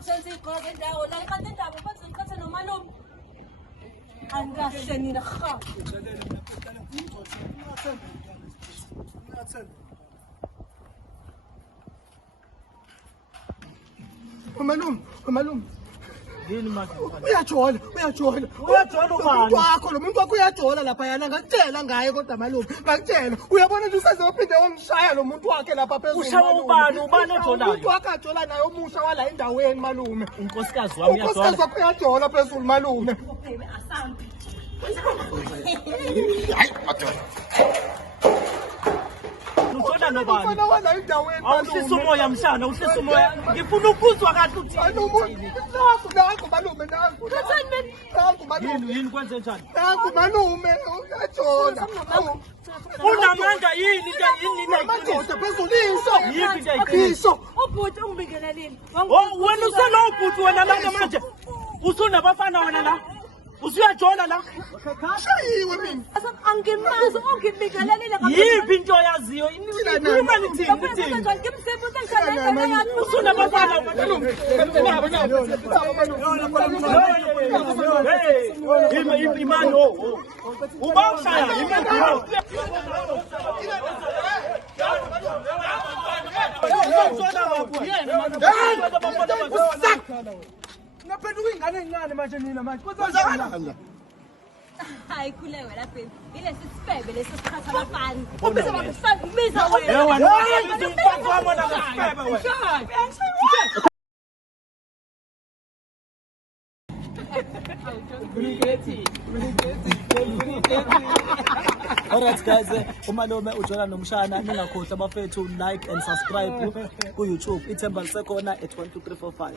senza il cosa andiamo, la candidato, faccio il cazzo non malum. Andasse ni nakha. Malum. Yini manje? Uyajola. Uyajola ubani? Lo muntu wakho uyajola lapha yana ngakutshela ngaye kodwa malum. Ngakutshela. Uyabona nje usezophinde wamshaya lo muntu wakhe lapha phezulu. Ushaya ubani ojolayo? Umuntu wakhe ajola naye omusha wala endaweni malume. Unkosikazi wami uyajola. Unkosikazi wakho uyajola phezulu malume. Hayi, madoda. Ujola nobani? Ufana wala endaweni malume. Awuhlisa umoya mshana, uhlisa umoya. Ngifuna ukuzwa kahle uthi. Nangu malume, nangu. Nangu malume. Yini kwenze njani? Nangu malume, uyajola. Unamandla yini ke yini Madoda phezulu isho. Ubhuti ungibingelelini. Wena usenobhuti wena la manje. Usunabafana wena la. Usuyajola la. Shayiwe mina. Angimazi ungibingelelile Yiphi into oyaziyo? Ikhuluma nithini? Usunabafana malume. Imani uba ushaya imani. Naphenduka ingane encane manje nina manje. Hayi kulewe lapha. Ile sisifebe lesi sikhatha abafana. Ubese bakufaka ubiza wena. Umfazi wami wona ngasifebe wena. Alright guys, umalume ujola nomshana ningakhohlwa bafethu like and subscribe ku YouTube ithemba lisekhona at 12345.